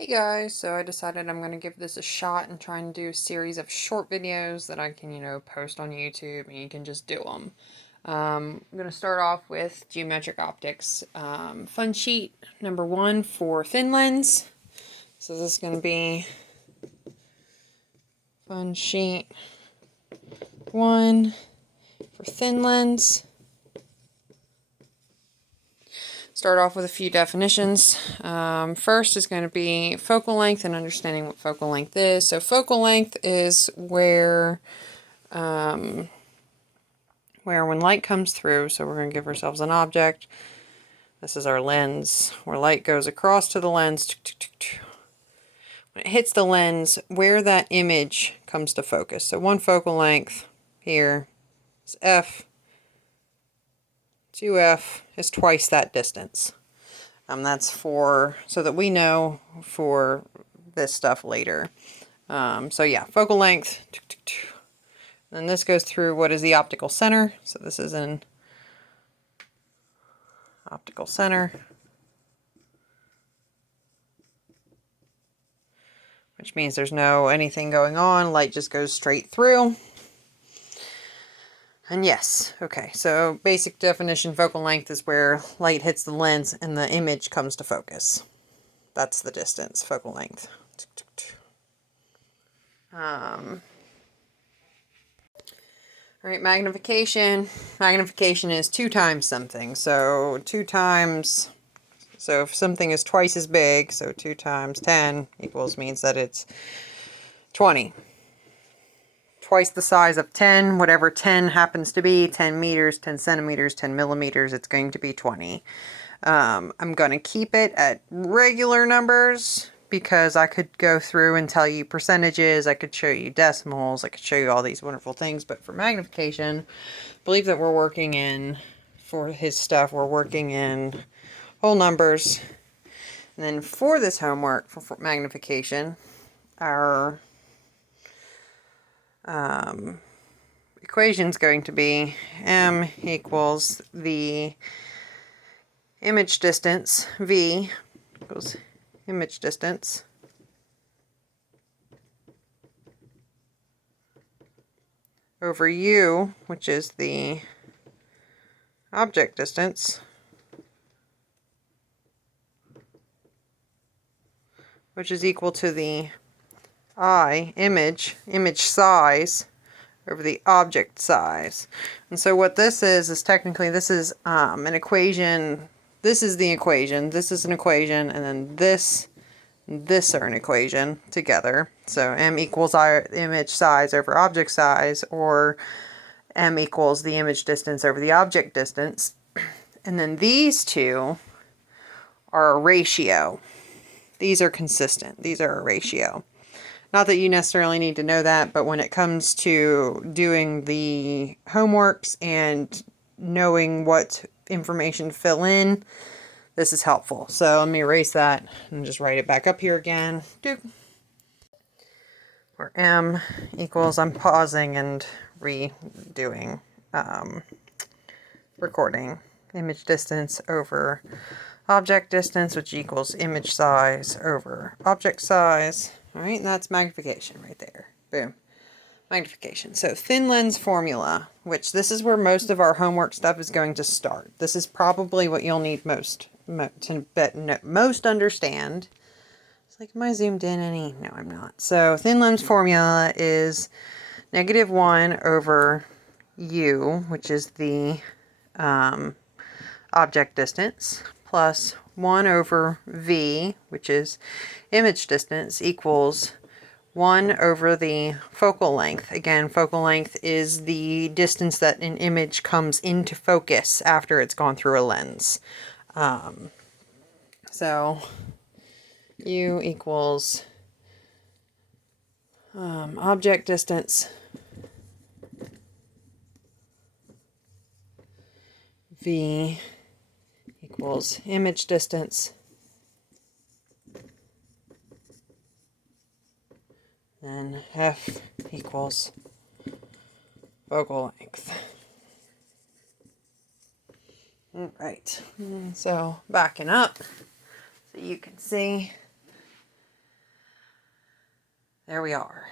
Hey guys, so I decided I'm going to give this a shot and try and do a series of short videos that I can, post on YouTube and you can just do them. I'm going to start off with geometric optics. Fun sheet number 1 for thin lens. So this is going to be fun sheet 1 for thin lens. Start off with a few definitions. First is going to be focal length and understanding what focal length is. So focal length is where when light comes through, so we're going to give ourselves an object. This is our lens, where light goes across to the lens. When it hits the lens, where that image comes to focus. So one focal length here is f. 2f is twice that distance. That's so that we know for this stuff later. So yeah, focal length. And this goes through what is the optical center. So this is an optical center, which means there's no anything going on. Light just goes straight through. And yes, okay, so basic definition, focal length is where light hits the lens and the image comes to focus. That's the distance, focal length. All right, magnification. Magnification is 2 times something. So 2 times, so if something is twice as big, so 2 times 10 equals means that it's 20. Twice the size of 10, whatever 10 happens to be, 10 meters, 10 centimeters, 10 millimeters, it's going to be 20. I'm going to keep it at regular numbers because I could go through and tell you percentages, I could show you decimals, I could show you all these wonderful things, but for magnification, I believe that we're working in, for his stuff, we're working in whole numbers. And then for this homework, for magnification, our equation is going to be m equals the image distance, v equals image distance over u, which is the object distance, which is equal to the image size over the object size. And so what this is technically, this is an equation. This is the equation, this is an equation, and then this are an equation together. So m equals our image size over object size, or m equals the image distance over the object distance. And then these two are a ratio. These are consistent. These are a ratio. Not that you necessarily need to know that, but when it comes to doing the homeworks and knowing what information to fill in, this is helpful. So let me erase that and just write it back up here again. Where m equals, I'm pausing and redoing recording, image distance over object distance, which equals image size over object size. All right, and that's magnification right there. Boom. Magnification. So thin lens formula, which this is where most of our homework stuff is going to start. This is probably what you'll need most understand. It's like, am I zoomed in any? No, I'm not. So thin lens formula is -1 over u, which is the object distance, plus 1 over v, which is image distance, equals 1 over the focal length. Again, focal length is the distance that an image comes into focus after it's gone through a lens. So u equals object distance v equals image distance, and f equals focal length. All right, so backing up so you can see there we are.